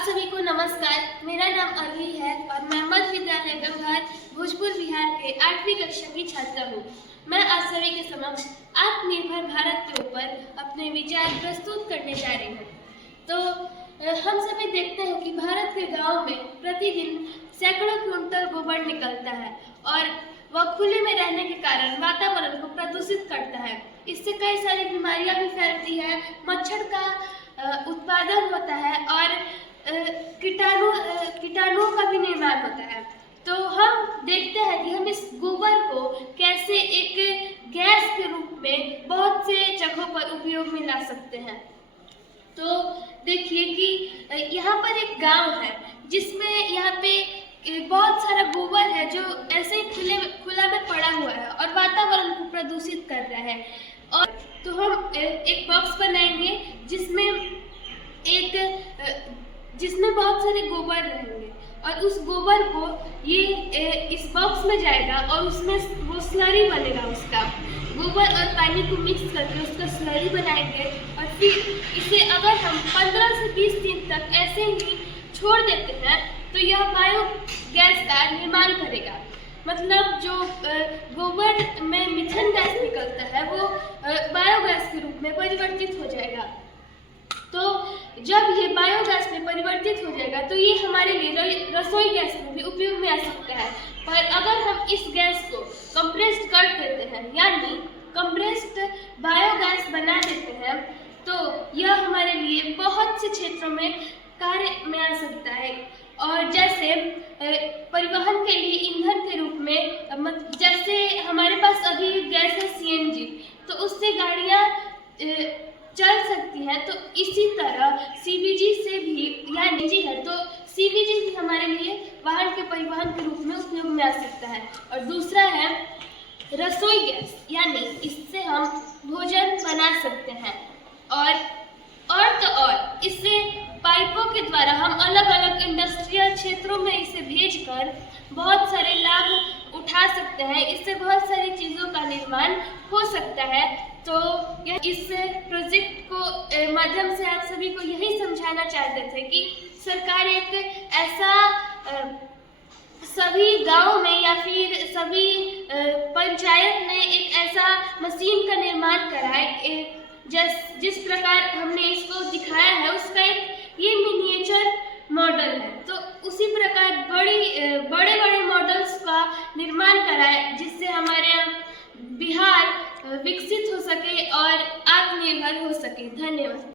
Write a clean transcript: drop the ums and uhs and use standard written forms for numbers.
आप सभी को नमस्कार। मेरा नाम अली है और मैं मध्य विद्यालय गंगार भोजपुर बिहार के 8वीं कक्षा की छात्रा हूँ। मैं आप सभी के समक्ष आत्मनिर्भर भारत के ऊपर अपने विचार प्रस्तुत करने जा रही हूँ। तो हम सभी देखते हैं कि भारत के गांव में प्रतिदिन सैकड़ों क्विंटल गोबर निकलता है और वह खुले में रहने के कारण वातावरण को प्रदूषित करता है। इससे कई सारी बीमारियां भी फैलती है, मच्छर का उत्पादन होता है और कीटाणुओं का भी निर्माण होता है। तो हम देखते हैं कि हम इस गोबर को कैसे एक गैस के रूप में बहुत से जगहों पर उपयोग में ला सकते हैं। तो देखिए कि यहाँ पर एक गांव है जिसमें यहाँ पे बहुत सारा गोबर है जो ऐसे ही खुला में पड़ा हुआ है और वातावरण को प्रदूषित कर रहा है। और तो हम एक बॉक्स बनाएंगे जिसमें बहुत सारे गोबर रहेंगे और उस गोबर को ये इस बॉक्स में जाएगा और उसमें वो स्लरी बनेगा। उसका गोबर और पानी को मिक्स करके उसका स्लरी बनाएंगे और फिर इसे अगर हम 15 से 20 दिन तक ऐसे ही छोड़ देते हैं तो यह बायोगैस का निर्माण करेगा। मतलब जो गोबर में मिथेन गैस निकलता है वो बायोगैस के रूप में परिवर्तित हो जाएगा। तो जब ये बायोगैस में परिवर्तित हो जाएगा तो ये हमारे लिए रसोई गैस में भी उपयोग में आ सकता है। पर अगर हम इस गैस को कंप्रेस्ड कर देते हैं यानी कंप्रेस्ड बायोगैस बना देते हैं तो यह हमारे लिए बहुत से क्षेत्रों में कार्य में आ सकता है। और जैसे परिवहन के लिए ईंधन के रूप में जैसे हमारे पास अभी गैस है सीएनजी, तो उससे गाड़ियाँ चल सकती हैं। तो इसी तरह सीबीजी से भी यानी जी है तो सीबीजी भी हमारे लिए वाहन के परिवहन के रूप में उपयोग में आ सकता है। और दूसरा है रसोई गैस, यानी इससे हम भोजन बना सकते हैं। और इससे पाइपों के द्वारा हम अलग अलग इंडस्ट्रियल क्षेत्रों में इसे भेजकर बहुत सारे लाभ उठा सकते हैं। इससे बहुत सारी चीज़ों का निर्माण हो सकता है। तो इस प्रोजेक्ट को माध्यम से आप सभी को यही समझाना चाहते थे कि सरकार एक ऐसा सभी गांव में या फिर सभी पंचायत में एक ऐसा मशीन का निर्माण कराए जिस प्रकार हमने इसको दिखाया है उसका एक ये मिनिएचर मॉडल है।